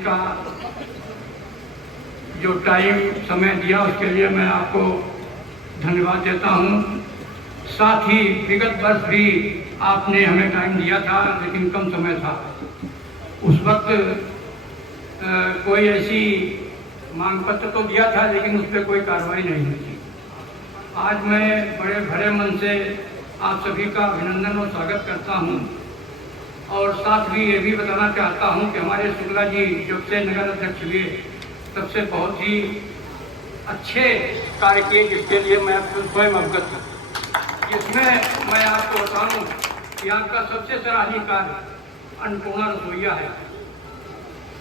का जो टाइम समय दिया उसके लिए मैं आपको धन्यवाद देता हूँ। साथ ही विगत वर्ष भी आपने हमें टाइम दिया था, लेकिन कम समय था। उस वक्त कोई ऐसी मांग पत्र तो दिया था, लेकिन उस पर कोई कार्रवाई नहीं हुई थी। आज मैं बड़े भरे मन से आप सभी का अभिनंदन और स्वागत करता हूं, और साथ ही ये भी बताना चाहता हूं कि हमारे शुक्ला जी जब से नगर अध्यक्ष हुए तब से बहुत ही अच्छे कार्य किए, जिसके लिए मैं स्वयं अवगत हूँ। इसमें मैं आपको बताऊं कि आपका सबसे सराहनीय कार्य अन्नपूर्णा रसोइया है।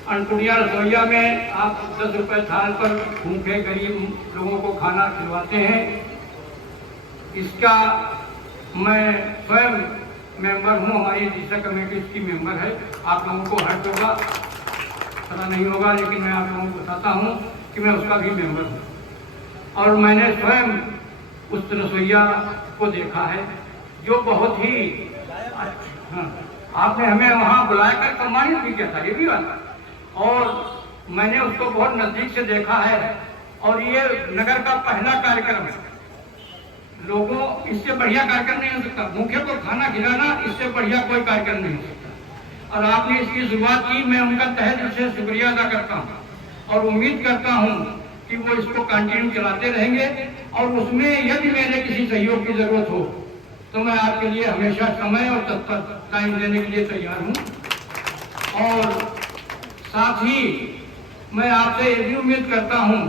अन्नपूर्णा रसोइया में आप 10 रुपये थाल पर भूखे गरीब लोगों को खाना खिलवाते हैं। इसका मैं स्वयं मेंबर हूँ, हमारी दिशा कमेटी इसकी मेंबर है। आप लोगों को हर्ष होगा, पता नहीं होगा, लेकिन मैं आप लोगों को बताता हूँ कि मैं उसका भी मेंबर हूँ। और मैंने स्वयं उस रसोइया को देखा है, जो बहुत ही हाँ, आपने हमें वहाँ बुलाकर सम्मानित भी किया था, ये भी बात। और मैंने उसको बहुत नजदीक से देखा है, और ये नगर का पहला कार्यक्रम है। लोगों, इससे बढ़िया कार्यक्रम नहीं हो सकता। भूखे को खाना खिलाना, इससे बढ़िया कोई कार्यक्रम नहीं हो सकता। और आपने इसकी शुरुआत की, मैं उनका तहे दिल से शुक्रिया अदा करता हूँ, और उम्मीद करता हूँ कि वो इसको कंटिन्यू चलाते रहेंगे। और उसमें यदि मेरे किसी सहयोग की जरूरत हो तो मैं आपके लिए हमेशा समय और तत्पर टाइम देने के लिए तैयार हूँ। और साथ ही मैं आपसे ये भी उम्मीद करता हूँ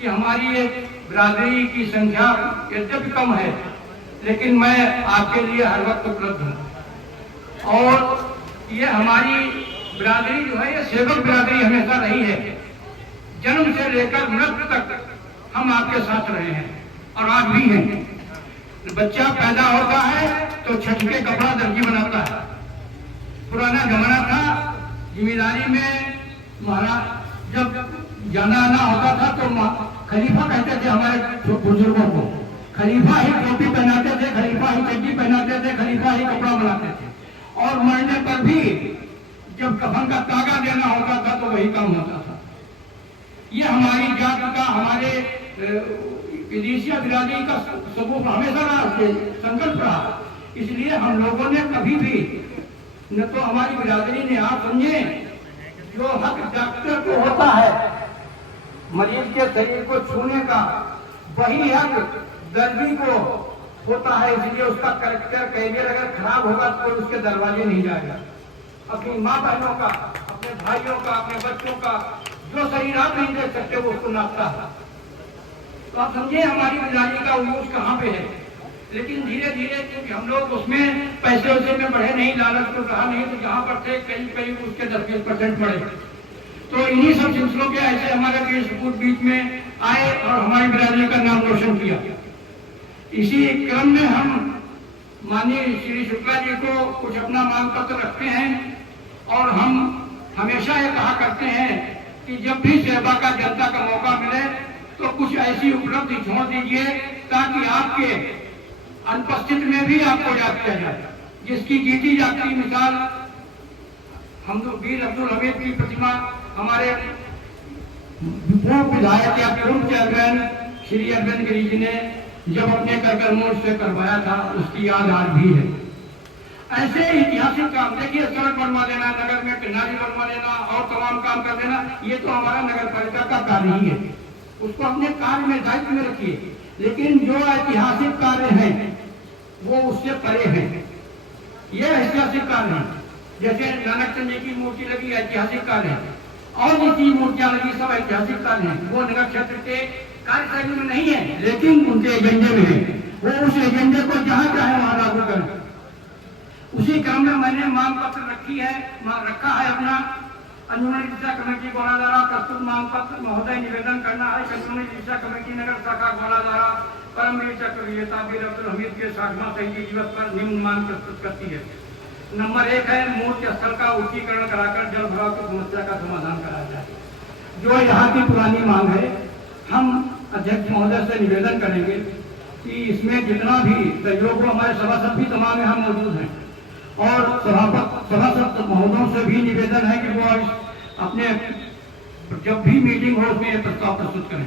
कि हमारी एक बिरादरी की संख्या यद्यपि कम है, लेकिन मैं आपके लिए हर वक्त उपलब्ध हूँ। और ये हमारी बिरादरी जो है, ये सेवक बिरादरी हमेशा रही है। जन्म से लेकर मृत्यु तक हम आपके साथ रहे हैं, और आज भी हैं। बच्चा पैदा होता है तो छठ के कपड़ा दर्जी बनाता है। पुराना जमाना था, जिम्मेदारी में महाराज जब जाना आना होता था तो खलीफा कहते थे हमारे बुजुर्गों को। खलीफा ही टोपी पहनाते थे, खलीफा ही चड्डी पहनाते थे, खलीफा ही कपड़ा बनाते थे। और मरने पर भी जब कफन का तागा देना होता था तो वही काम होता था। ये हमारी जात का, हमारे विदेशिया बिरादरी का सबूत हमेशा रहा, संकल्प रहा। इसलिए हम लोगों ने कभी भी न तो हमारी बिरादरी ने, आप समझे, जो हक डॉक्टर को होता है मरीज के शरीर को छूने का, वही हक दर्दी को होता है। इसलिए उसका कैरेक्टर कैरियर अगर खराब होगा तो उसके दरवाजे नहीं जाएगा। अपनी माँ बहनों का, अपने भाइयों का, अपने बच्चों का जो शरीर आप नहीं देख सकते वो उसको नापता है। तो आप समझिए हमारी बिरादरी का उलूस कहाँ पे है। लेकिन धीरे धीरे क्योंकि हम लोग उसमें पैसे वैसे में बढ़े नहीं, लालच तो रहा नहीं, तो जहाँ पर थे कई उसके 10-20% बढ़े। तो इन्हीं सब सिलसिलों के ऐसे हमारे वीर सपूत बीच में आए और हमारी बिरादरी का नाम रोशन किया। इसी क्रम में हम माननीय श्री शुक्ला जी को कुछ अपना मांग पत्र रखते हैं, और हम हमेशा ये कहा करते हैं कि जब भी सेवा का, जनता का मौका मिले तो कुछ ऐसी उपलब्धि छोड़ दीजिए ताकि आपके अनुपस्थित में भी आपको याद किया जाए। जिसकी जीती जाती मिसाल हम तो वीर अब्दुल हमीद की प्रतिमा हमारे पूर्व विधायक या पूर्व चेयरमैन श्री अरविंद गिरी जी ने जब अपने करकरमोड़ से करवाया था, उसकी याद आज भी है। ऐसे ऐतिहासिक काम, देखिए सड़क बनवा देना, नगर में किनारे बनवा देना और तमाम काम कर देना, ये तो हमारा नगर पालिका का कार्य ही है। उसको अपने कार्य में, दायित्व में रखिए। लेकिन जो ऐतिहासिक कार्य हैं वो उससे परे हैं। ये ऐतिहासिक कार्य है, जैसे नानक चंद जी की मूर्ति लगी, ऐतिहासिक कार्य है, और जितनी मूर्तियां लगी सब ऐतिहासिक कार्य है। वो नगर क्षेत्र के कार्यशैली में नहीं है, लेकिन उनके एजेंडे में है। वो उस एजेंडे को जहाँ चाहे वहां लागू करें। उसी क्रम में मैंने मांग पत्र रखा है अपना अंजुमन दिशा कमेटी गोला द्वारा प्रस्तुत मांग पत्र महोदय निवेदन करना है। अंजुमन दिशा कमेटी नगर शाखा गोला द्वारा परमवीर चक्र विजेता वीर अब्दुल हमीद के 60वां शहीदी दिवस पर निम्न मांग प्रस्तुत करती है। नंबर 1 है, मूर्ति स्थल का उच्चीकरण कराकर जल भराव की समस्या का समाधान कराया जाए। जो यहाँ की पुरानी मांग है, हम अध्यक्ष महोदय से निवेदन करेंगे कि इसमें जितना भी सहयोग हो, हमारे सभासद भी तमाम यहाँ मौजूद हैं, और सभासद महोदयों से भी निवेदन है कि वो अपने जब भी मीटिंग हो उसमें ये प्रस्ताव प्रस्तुत करें।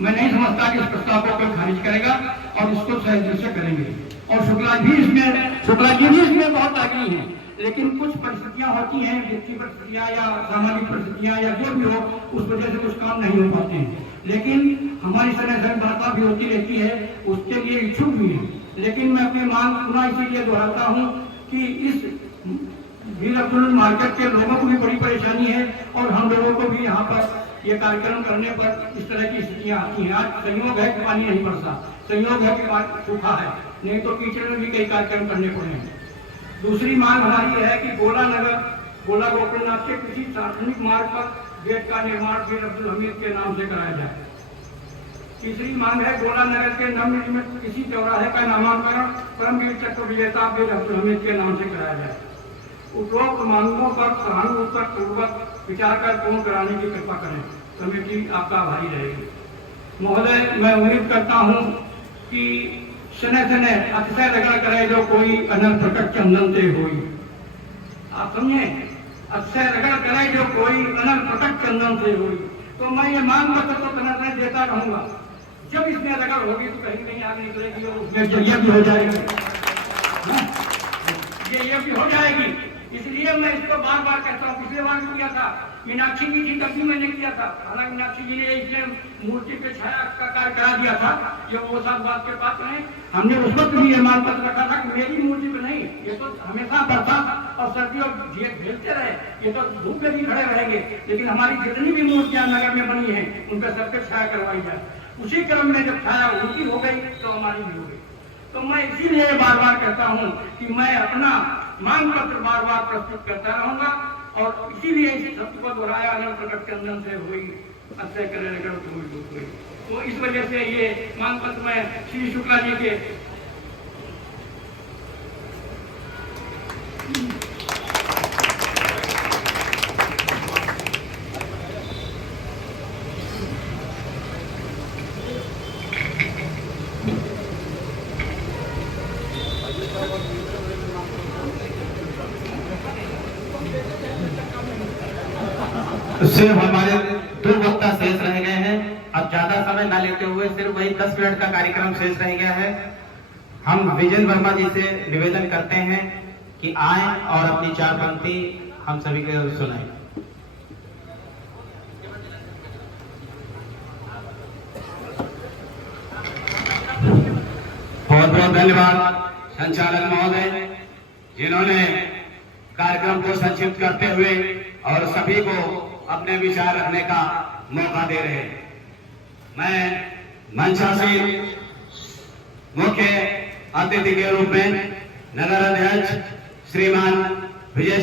मैं नहीं समझता कि इस प्रस्ताव को कोई खारिज करेगा और इसको सही दिल से करेंगे। और शुक्ला जी भी इसमें बहुत आगे हैं, लेकिन कुछ परिस्थितियां होती हैं, व्यक्ति परिस्थितियां या सामाजिक परिस्थितियां या जो भी हो, उस वजह से कुछ काम नहीं हो पाते हैं। लेकिन हमारी सनातन वार्ता भी होती रहती है, उसके लिए इच्छुक भी है। लेकिन मैं अपनी मांग पुनः इसीलिए दोहराता हूँ कि इस वीर अब्दुल मार्केट के लोगों को भी बड़ी परेशानी है और हम लोगों को भी यहाँ पर ये कार्यक्रम करने पर इस तरह की स्थितियां आती हैं। आज संयोग है कि पानी नहीं बरसा, संयोग है कि सूखा है, नहीं तो कीचड़ में भी कई कार्यक्रम करने पड़े हैं। दूसरी मांग हमारी है कि गोला नगर गोला गोकुलनाथ के किसी सार्वजनिक मार्ग पर गेट का निर्माण वीर अब्दुल हमीद के नाम से कराया जाए। तीसरी मांग है गोला नगर के नवनिर्मित किसी चौराहे का नामांकन परमवीर चक्र विजेता वीर अब्दुल हमीद के नाम से कराया जाए। उपरोक्त मांगों पर सहानुभूतिपूर्वक विचार कर पूर्ण कराने की कृपा करें। कमेटी आपका आभारी रहेगी। महोदय, मैं उम्मीद करता हूं कि सने सने अतिशय रगड़ करे जो कोई अनल प्रकट चंदन से होई। आप समझे, अतिशय रगड़ करे जो कोई अनल प्रकट चंदन से होई। तो मैं ये मांग पत्र तो सने देता रहूंगा। जब इसमें रगड़ होगी तो कहीं कहीं आग निकलेगी और उसमें जरिया भी हो जाएगी, ये भी हो जाएगी। इसलिए मैं इसको बार बार कहता हूँ। पिछले बार किया था, मीनाक्षी जी थी तब भी मैंने किया था। हालांकि मीनाक्षी जी ने इसमें मूर्ति पे छाया का कार्य करा दिया था, जो वो सब बात के पास नहीं। हमने उस वक्त भी ये मांग पत्र रखा था कि मेरी मूर्ति पे नहीं, ये तो हमेशा बरसात और सर्दियों झेलते रहे, ये तो धूप में भी खड़े रहेंगे, लेकिन हमारी जितनी भी मूर्तियां नगर में बनी है उन पर सब पे छाया करवाई जाए। उसी क्रम में जब छाया उनकी हो गई तो हमारी भी हो गई। तो मैं इसीलिए बार बार कहता हूं कि मैं अपना मांग पत्र बार बार प्रस्तुत करता रहूंगा और इसीलिए इस शब्द को दोहराया, अनल प्रकट चंदन से हुई अक्षय करे रगड़ हुई। तो इस वजह से ये मांग पत्र में श्री शुक्ला जी के सिर्फ हमारे 2 वक्ता शेष रह गए हैं। अब ज्यादा समय न लेते हुए सिर्फ वही 10 मिनट का कार्यक्रम शेष रह गया है। हम विजय वर्मा जी से निवेदन करते हैं कि आए और अपनी 4 पंक्ति हम सभी को सुनाएं। बहुत बहुत धन्यवाद संचालक महोदय, जिन्होंने कार्यक्रम को संक्षिप्त करते हुए और सभी को अपने विचार रखने का मौका दे रहे हैं। मैं मंचासीन मुख्य अतिथि के रूप में नगर अध्यक्ष श्रीमान विजय